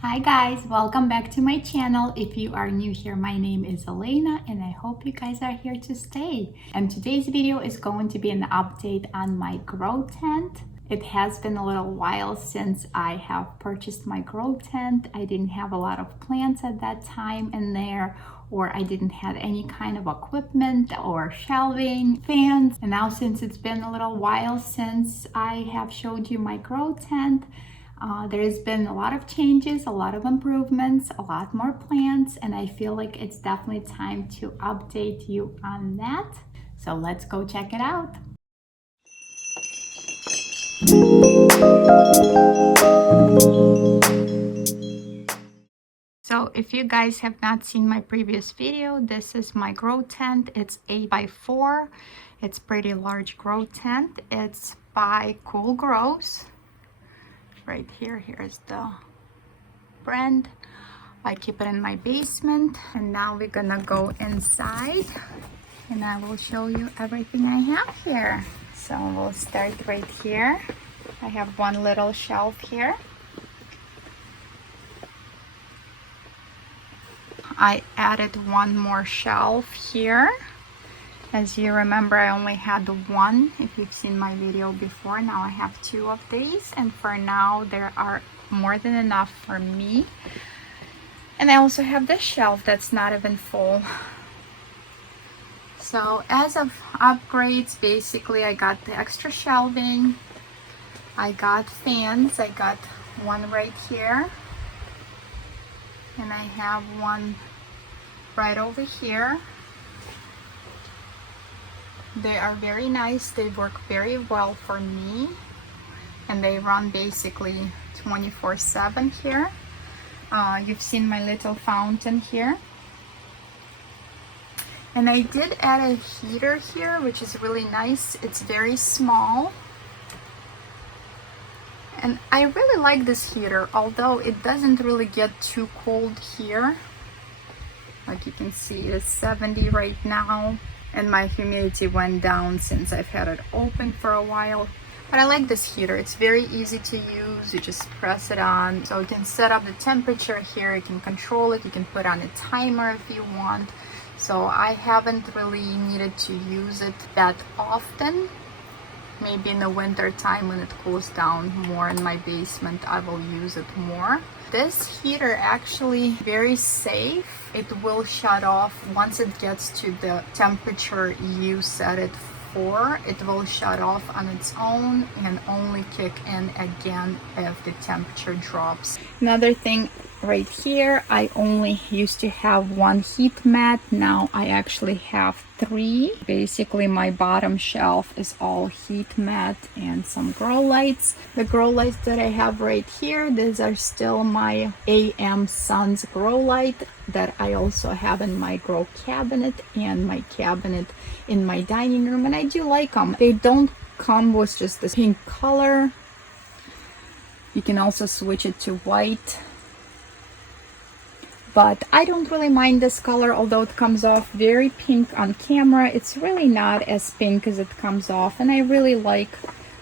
Hi guys, welcome back to my channel. If you are new here, my name is Elena and I hope you guys are here to stay. And today's video is going to be an update on my grow tent. It has been a little while since I have purchased my grow tent. I didn't have a lot of plants at that time in there, or I didn't have any kind of equipment or shelving, fans. And now since it's been a little while since I have showed you my grow tent, there's been a lot of changes, a lot of improvements, a lot more plants, and I feel like it's definitely time to update you on that. So let's go check it out. So if you guys have not seen my previous video, this is my grow tent. It's 8x4. It's pretty large grow tent. It's by Cool Grows. Right here, here's the brand. I keep it in my basement, and now we're gonna go inside and I will show you everything I have here. So we'll start right here. I have one little shelf here. I added one more shelf here. As you remember, I only had one. If you've seen my video before, now I have two of these, and for now there are more than enough for me. And I also have this shelf that's not even full. So as of upgrades, basically I got the extra shelving, I got fans, I got one right here, and I have one right over here. They are very nice, they work very well for me, and they run basically 24/7 here. You've seen my little fountain here. And I did add a heater here, which is really nice. It's very small. And I really like this heater, although it doesn't really get too cold here. Like you can see, it's 70 right now. And my humidity went down since I've had it open for a while. But I like this heater. It's very easy to use. You just press it on. So you can set up the temperature here. You can control it. You can put on a timer if you want. So I haven't really needed to use it that often. Maybe in the winter time when it cools down more in my basement, I will use it more. This heater actually very safe. It will shut off once it gets to the temperature you set it for. It will shut off on its own and only kick in again if the temperature drops. Another thing right here, I only used to have one heat mat. Now I actually have three. Basically my bottom shelf is all heat mat and some grow lights. The grow lights that I have right here, these are still my AM Suns grow light that I also have in my grow cabinet and my cabinet in my dining room, and I do like them. They don't come with just this pink color. You can also switch it to white, but I don't really mind this color, although it comes off very pink on camera. It's really not as pink as it comes off, and I really like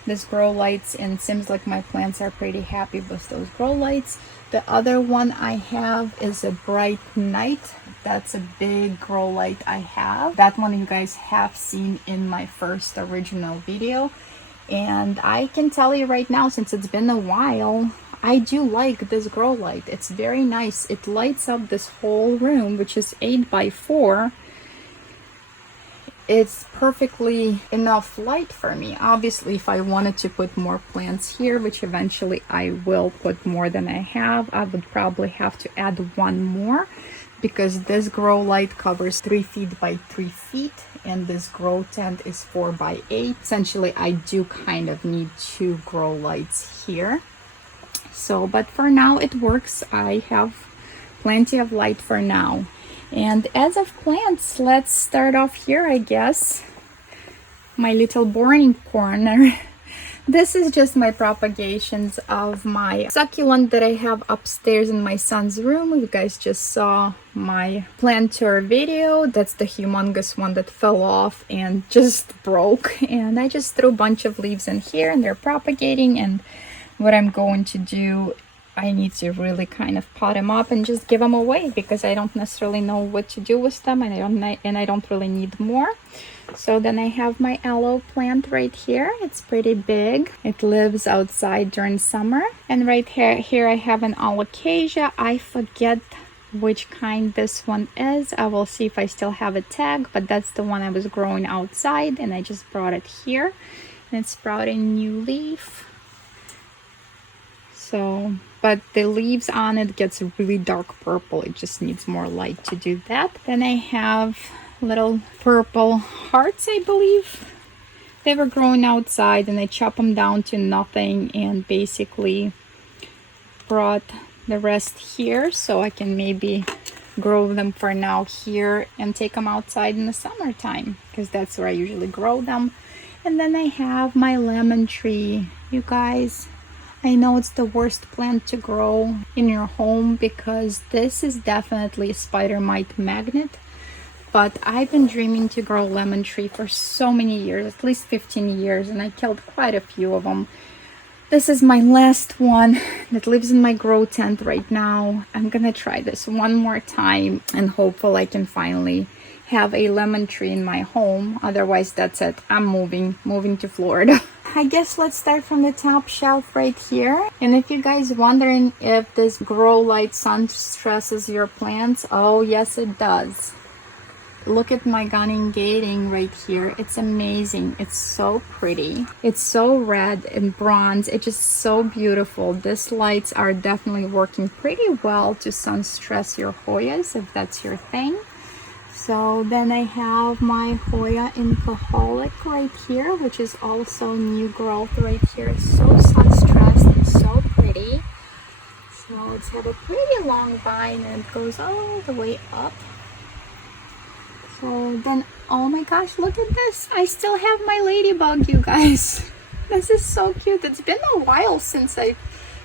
this grow lights, and it seems like my plants are pretty happy with those grow lights. The other one I have is a bright night. That's a big grow light I have. That one you guys have seen in my first original video, and I can tell you right now, since it's been a while, I do like this grow light. It's very nice. It lights up this whole room, which is 8x4. It's perfectly enough light for me. Obviously, if I wanted to put more plants here, which eventually I will put more than I have, I would probably have to add one more, because this grow light covers 3 feet by 3 feet and this grow tent is 4x8. Essentially, I do kind of need 2 grow lights here. So, but for now it works. I have plenty of light for now. And as of plants, let's start off here, I guess. My little boring corner. This is just my propagations of my succulent that I have upstairs in my son's room. You guys just saw my plant tour video. That's the humongous one that fell off and just broke. And I just threw a bunch of leaves in here and they're propagating. And what I'm going to do I need to really kind of pot them up and just give them away because I don't necessarily know what to do with them, and I don't really need more. So then I have my aloe plant right here. It's pretty big. It lives outside during summer. And right here I have an alocasia. I forget which kind this one is. I will see if I still have a tag, but that's the one I was growing outside, and I just brought it here, and it's sprouting new leaf. So, but the leaves on it gets really dark purple. It just needs more light to do that. Then I have little purple hearts, I believe. They were growing outside, and I chopped them down to nothing and basically brought the rest here so I can maybe grow them for now here and take them outside in the summertime, because that's where I usually grow them. And then I have my lemon tree. You guys, I know it's the worst plant to grow in your home because this is definitely a spider mite magnet, but I've been dreaming to grow lemon tree for so many years, at least 15 years, and I killed quite a few of them. This is my last one that lives in my grow tent right now. I'm gonna try this one more time and hopefully I can finally have a lemon tree in my home. Otherwise, that's it. I'm moving to Florida. I guess let's start from the top shelf right here. And if you guys wondering if this grow light sun stresses your plants, oh yes it does. Look at my gunning gating right here. It's amazing. It's so pretty. It's so red and bronze. It's just so beautiful. These lights are definitely working pretty well to sun stress your Hoyas if that's your thing. So then I have my Hoya Alcoholic right here, which is also new growth right here. It's so sun stressed and so pretty. So it's had a pretty long vine and it goes all the way up. So then, oh my gosh, look at this. I still have my ladybug, you guys. This is so cute. It's been a while since I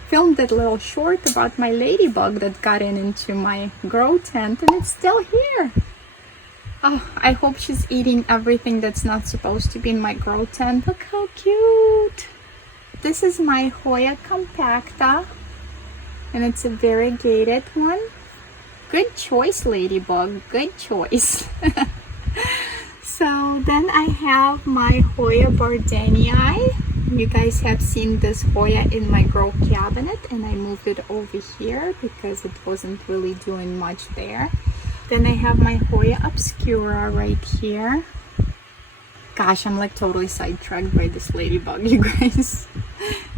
filmed that little short about my ladybug that got into my grow tent, and it's still here. Oh, I hope she's eating everything that's not supposed to be in my grow tent. Look how cute. This is my Hoya Compacta, and it's a variegated one. Good choice, ladybug. Good choice. So then I have my Hoya Bardanii. You guys have seen this Hoya in my grow cabinet, and I moved it over here because it wasn't really doing much there. Then I have my Hoya Obscura right here. Gosh, I'm like totally sidetracked by this ladybug, you guys.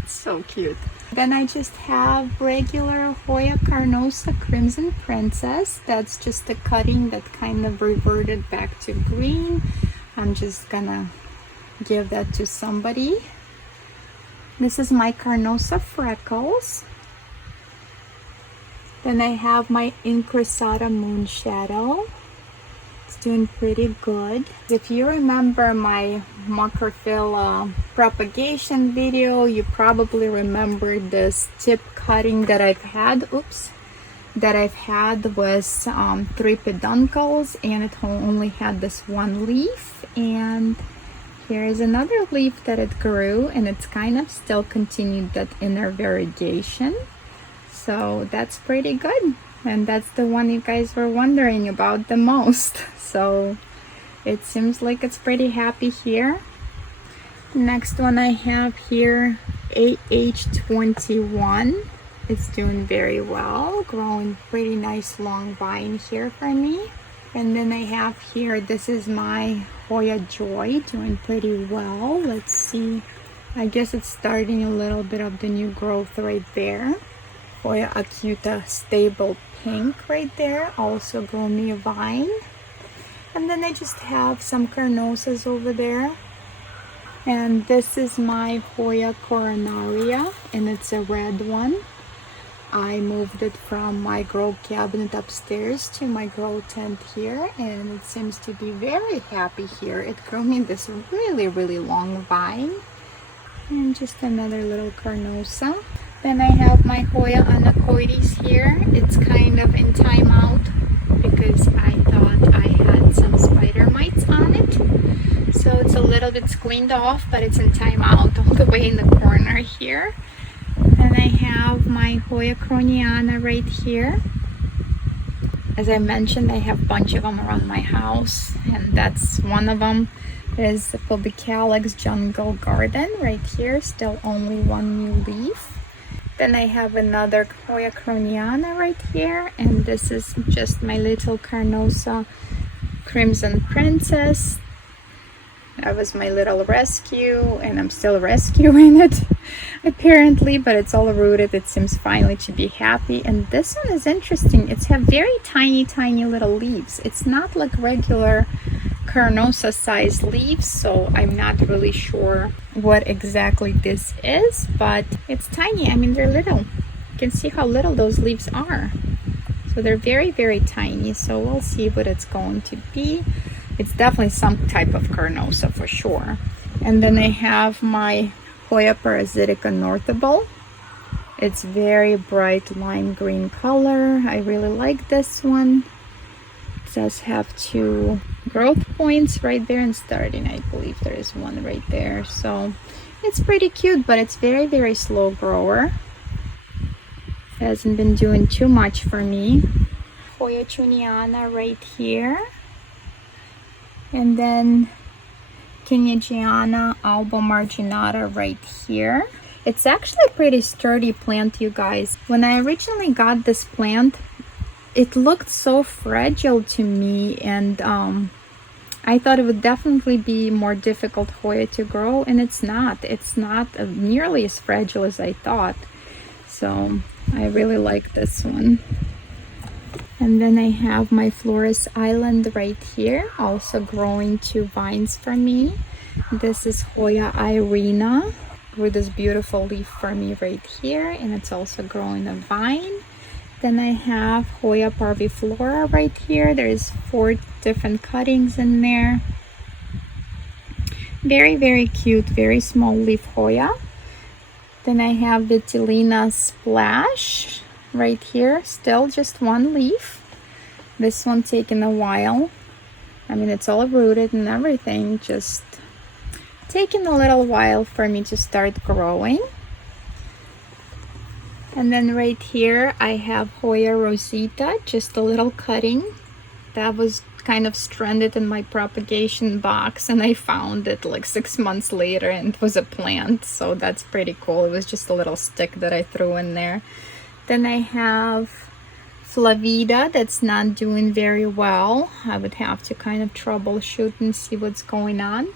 It's so cute. Then I just have regular Hoya Carnosa Crimson Princess. That's just a cutting that kind of reverted back to green. I'm just gonna give that to somebody. This is my Carnosa Freckles. Then I have my Incrusata Moon Shadow. It's doing pretty good. If you remember my Macrophylla propagation video, you probably remember this tip cutting that I've had. That I've had was 3 peduncles, and it only had this one leaf. And here is another leaf that it grew, and it's kind of still continued that inner variegation. So that's pretty good, and that's the one you guys were wondering about the most. So it seems like it's pretty happy here. Next one I have here, AH21. It's doing very well, growing pretty nice long vine here for me. And then I have here, this is my Hoya Joy, doing pretty well. Let's see, I guess it's starting a little bit of the new growth right there. Hoya Acuta Stable Pink right there, also growing me a vine. And then I just have some Carnosas over there. And this is my Hoya Coronaria, and it's a red one. I moved it from my grow cabinet upstairs to my grow tent here, and it seems to be very happy here. It grew me this really, really long vine. And just another little Carnosa. Then I have my Hoya and Aquarius here. It's kind of in timeout because I thought I had some spider mites on it. So it's a little bit squeezed off, but it's in timeout all the way in the corner here. And then I have my Hoya Croniana right here. As I mentioned, I have a bunch of them around my house, and that's one of them is the Propagation Jungle Garden right here, still only one new leaf. Then I have another Hoya Croniana right here, and this is just my little Carnosa Crimson Princess. That was my little rescue, and I'm still rescuing it apparently, but it's all rooted. It seems finally to be happy. And this one is interesting. It's have very tiny little leaves. It's not like regular Carnosa size leaves, so I'm not really sure what exactly this is, but it's tiny. I mean, they're little. You can see how little those leaves are. So they're very tiny, so we'll see what it's going to be. It's definitely some type of Carnosa for sure. And then I have my Hoya Parasitica Northable. It's very bright lime green color. I really like this one. It does have 2 growth points right there and starting. I believe there is one right there. So it's pretty cute, but it's very slow grower. Hasn't been doing too much for me. Hoya Croniana right here. And then Kenyagiana albo marginata right here. It's actually a pretty sturdy plant, you guys. When I originally got this plant, it looked so fragile to me, and I thought it would definitely be more difficult Hoya to grow, and it's not. It's not nearly as fragile as I thought. So I really like this one. And then I have my Flores Island right here, also growing 2 vines for me. This is Hoya Irina with this beautiful leaf for me right here, and it's also growing a vine. Then I have Hoya Parviflora right here. There's 4 different cuttings in there. Very cute, very small leaf Hoya. Then I have the Tilina Splash right here, still just 1 leaf. This one taking a while. I mean, it's all rooted and everything, just taking a little while for me to start growing. And then right here I have Hoya Rosita, just a little cutting that was kind of stranded in my propagation box, and I found it like 6 months later and it was a plant, so that's pretty cool. It was just a little stick that I threw in there. Then I have Flavida that's not doing very well. I would have to kind of troubleshoot and see what's going on.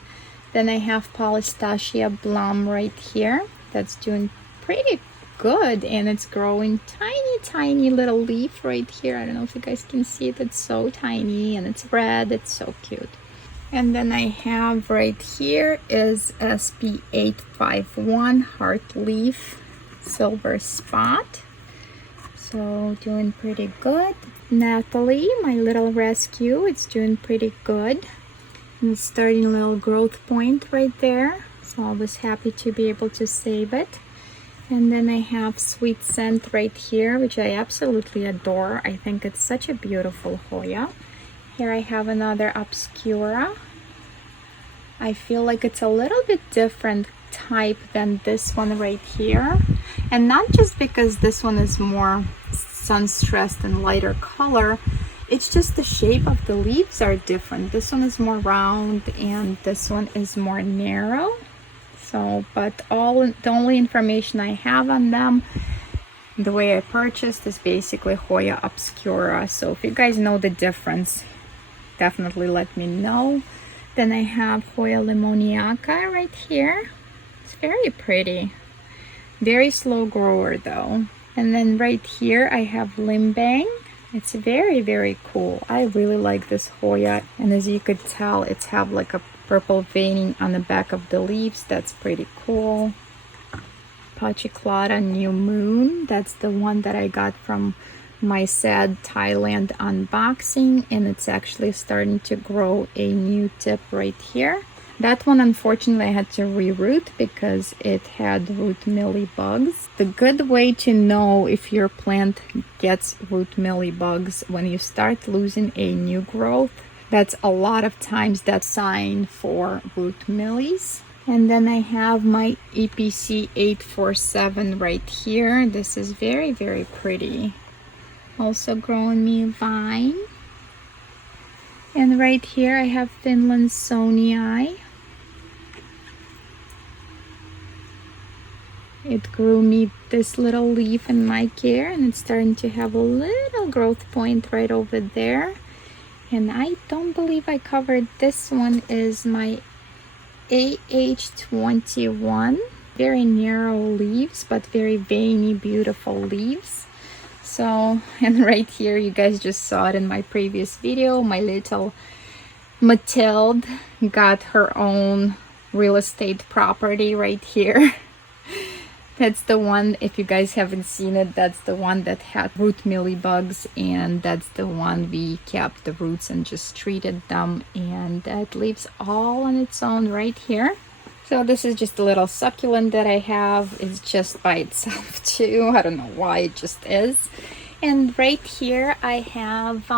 Then I have Polystachya Blum right here that's doing pretty good, and it's growing tiny little leaf right here. I don't know if you guys can see it. It's so tiny and it's red. It's so cute. And then I have right here is SP851 Heart Leaf Silver Spot. So doing pretty good. Natalie, my little rescue, it's doing pretty good. And it's starting a little growth point right there. So I was happy to be able to save it. And then I have Sweet Scent right here, which I absolutely adore. I think it's such a beautiful Hoya. Here I have another Obscura. I feel like it's a little bit different type than this one right here. And not just because this one is more sun-stressed and lighter color. It's just the shape of the leaves are different. This one is more round and this one is more narrow. So, but the only information I have on them, the way I purchased, is basically Hoya Obscura. So if you guys know the difference, definitely let me know. Then I have Hoya Lemoniaka right here. It's very pretty. Very slow grower though. And then right here I have Limbang. It's very cool. I really like this Hoya, and as you could tell, it's have like a purple veining on the back of the leaves. That's pretty cool. Pachiclata New Moon, that's the one that I got from my sad Thailand unboxing, and it's actually starting to grow a new tip right here. That one, unfortunately, I had to reroot because it had root mealy bugs. The good way to know if your plant gets root mealy bugs, when you start losing a new growth, that's a lot of times that sign for root mealies. And then I have my EPC 847 right here. This is very, very pretty. Also growing me a vine. And right here I have Finlandsonii. It grew me this little leaf in my care, and it's starting to have a little growth point right over there. And I don't believe I covered this one. Is my AH21. Very narrow leaves, but very veiny, beautiful leaves. So, and right here, you guys just saw it in my previous video, my little Mathilde got her own real estate property right here. That's the one, if you guys haven't seen it, that's the one that had root mealybugs, and that's the one we kept the roots and just treated them, and that leaves all on its own right here. So this is just a little succulent that I have. It's just by itself too. I don't know why, it just is. And right here I have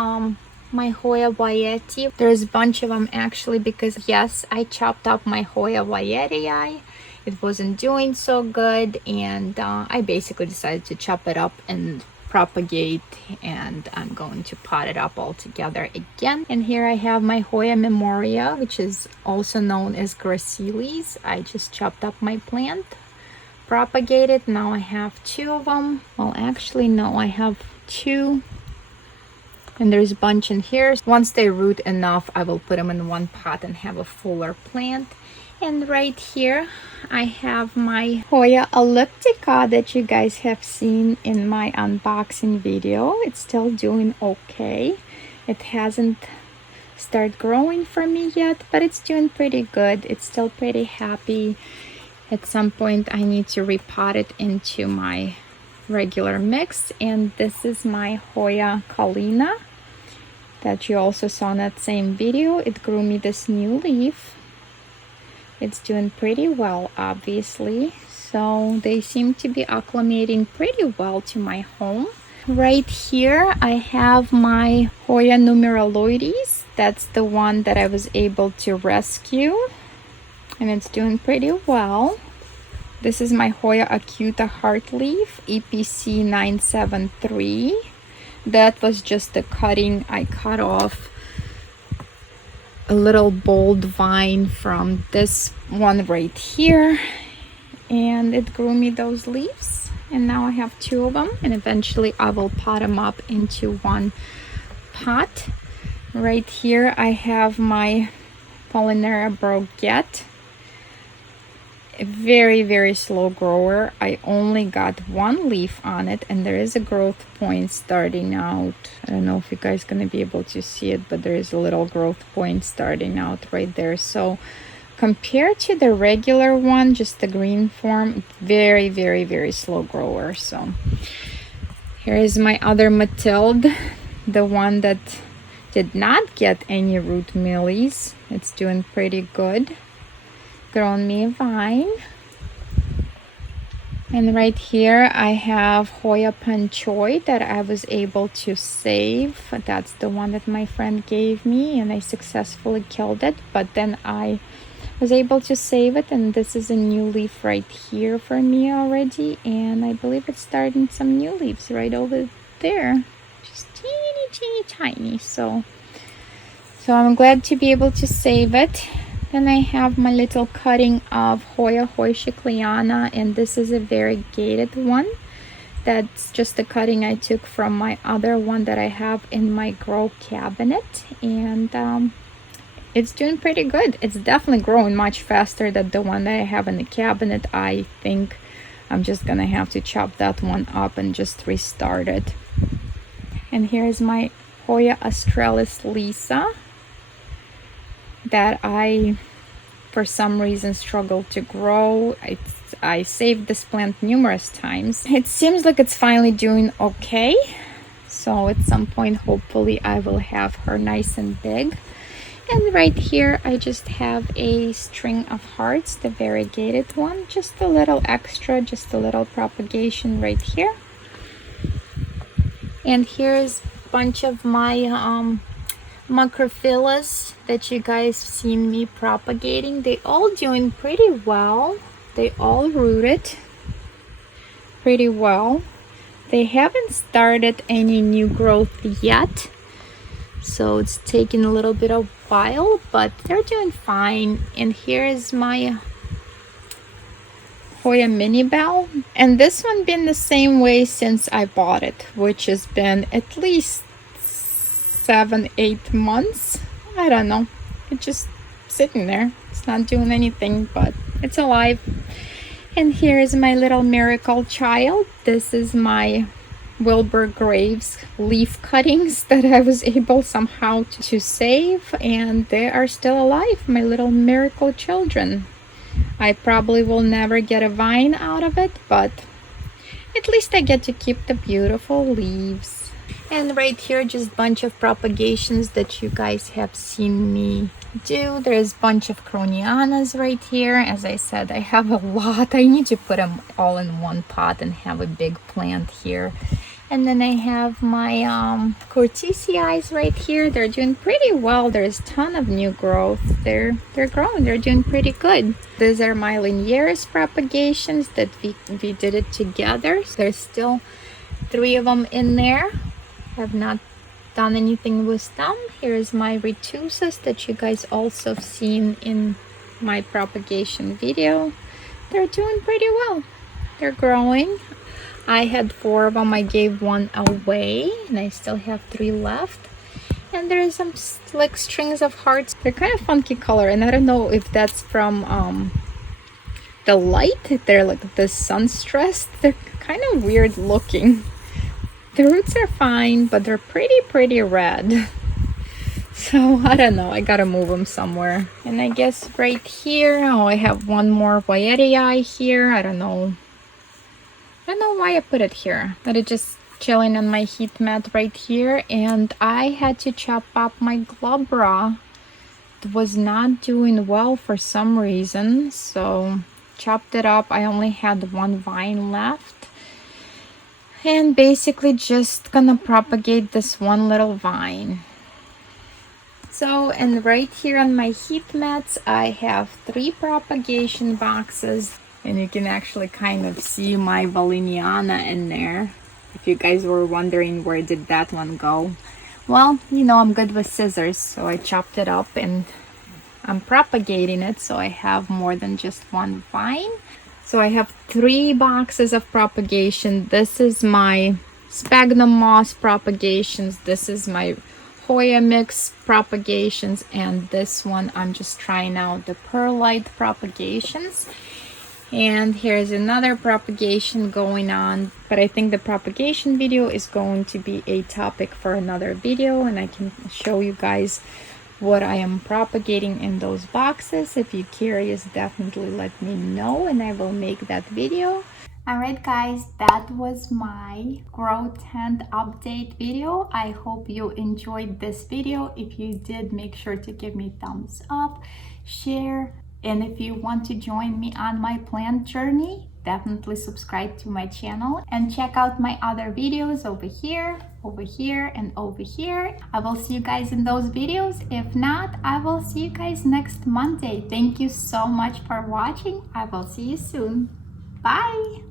my Hoya Vietti. There's a bunch of them actually, because yes, I chopped up my Hoya Vietti. It wasn't doing so good, and I basically decided to chop it up and propagate, and I'm going to pot it up all together again. And here I have my Hoya Memorial, which is also known as Gracilis. I just chopped up my plant, propagated. Now I have two of them. Well, actually no, I have two, and there's a bunch in here. Once they root enough, I will put them in one pot and have a fuller plant. And right here I have my Hoya Elliptica that you guys have seen in my unboxing video. It's still doing okay. It hasn't started growing for me yet, but it's doing pretty good. It's still pretty happy. At some point I need to repot it into my regular mix. And this is my Hoya Kalina that you also saw in that same video. It grew me this new leaf. It's doing pretty well, obviously. So they seem to be acclimating pretty well to my home. Right here, I have my Hoya numeraloides. That's the one that I was able to rescue, and it's doing pretty well. This is my Hoya Acuta Heartleaf, EPC 973. That was just the cutting. I cut off a little bold vine from this one right here, and it grew me those leaves, and now I have two of them, and eventually I will pot them up into one pot. Right here I have my Polyneria Broguette. A very, very slow grower. I only got one leaf on it, and there is a growth point starting out. I don't know if you guys gonna be able to see it, but there is a little growth point starting out right there. So compared to the regular one, just the green form, very, very, very slow grower. So here is my other Mathilde, the one that did not get any root mealies. It's doing pretty good. Grown me a vine. And right here I have Hoya Panchoy that I was able to save. That's the one that my friend gave me, and I successfully killed it, but then I was able to save it, and this is a new leaf right here for me already, and I believe it's starting some new leaves right over there, just teeny tiny. So I'm glad to be able to save it. Then I have my little cutting of Hoya Croniana, and this is a variegated one. That's just the cutting I took from my other one that I have in my grow cabinet, and it's doing pretty good. It's definitely growing much faster than the one that I have in the cabinet. I think I'm just gonna have to chop that one up and just restart it. And here's my Hoya Australis Lisa that I, for some reason, struggled to grow. I saved this plant numerous times. It seems like it's finally doing okay. So at some point, hopefully, I will have her nice and big. And right here, I just have a string of hearts, the variegated one. Just a little extra, just a little propagation right here. And here's a bunch of my macrophyllus that you guys seen me propagating. They all doing pretty well. They all rooted pretty well. They haven't started any new growth yet, so it's taking a little bit of while, but they're doing fine. And here is my Hoya Mini Bell, and this one been the same way since I bought it, which has been at least 7-8 months. I don't know, it's just sitting there. It's not doing anything, but it's alive. And here is my little miracle child. This is my Wilbur Graves leaf cuttings that I was able somehow to save, and they are still alive, my little miracle children. I probably will never get a vine out of it, but at least I get to keep the beautiful leaves. And right here, just a bunch of propagations that you guys have seen me do. There's a bunch of Cronianas right here. As I said, I have a lot. I need to put them all in one pot and have a big plant here. And then I have my Cortesii right here. They're doing pretty well. There's a ton of new growth. They're growing. They're doing pretty good. These are my Linearis propagations that we did it together. There's still 3 of them in there. I've not done anything with them. Here's my Retusas that you guys also have seen in my propagation video. They're doing pretty well. They're growing. I had 4 of them. I gave 1 away, and I still have 3 left. And there's some like strings of hearts. They're kind of funky color, and I don't know if that's from the light. They're like the sun stressed. They're kind of weird looking. The roots are fine, but they're pretty red. So I don't know, I gotta move them somewhere. And I guess right here, oh, I have 1 more Hoyerii here. I don't know why I put it here, but it's just chilling on my heat mat right here. And I had to chop up my glabra. It was not doing well for some reason, so chopped it up. I only had 1 vine left, and basically just gonna propagate this 1 little vine. So, and right here on my heat mats, I have 3 propagation boxes. And you can actually kind of see my Valiniana in there. If you guys were wondering where did that one go. Well, you know, I'm good with scissors, so I chopped it up and I'm propagating it, so I have more than just 1 vine. So I have 3 boxes of propagation. This is my sphagnum moss propagations. This is my Hoya mix propagations, and this one I'm just trying out the perlite propagations. And here's another propagation going on, but I think the propagation video is going to be a topic for another video, and I can show you guys what I am propagating in those boxes. If you're curious, definitely let me know and I will make that video. Alright guys, that was my grow tent update video. I hope you enjoyed this video. If you did, make sure to give me thumbs up, share, and if you want to join me on my plant journey, definitely subscribe to my channel and check out my other videos over here, and over here. I will see you guys in those videos. If not, I will see you guys next Monday. Thank you so much for watching. I will see you soon. Bye.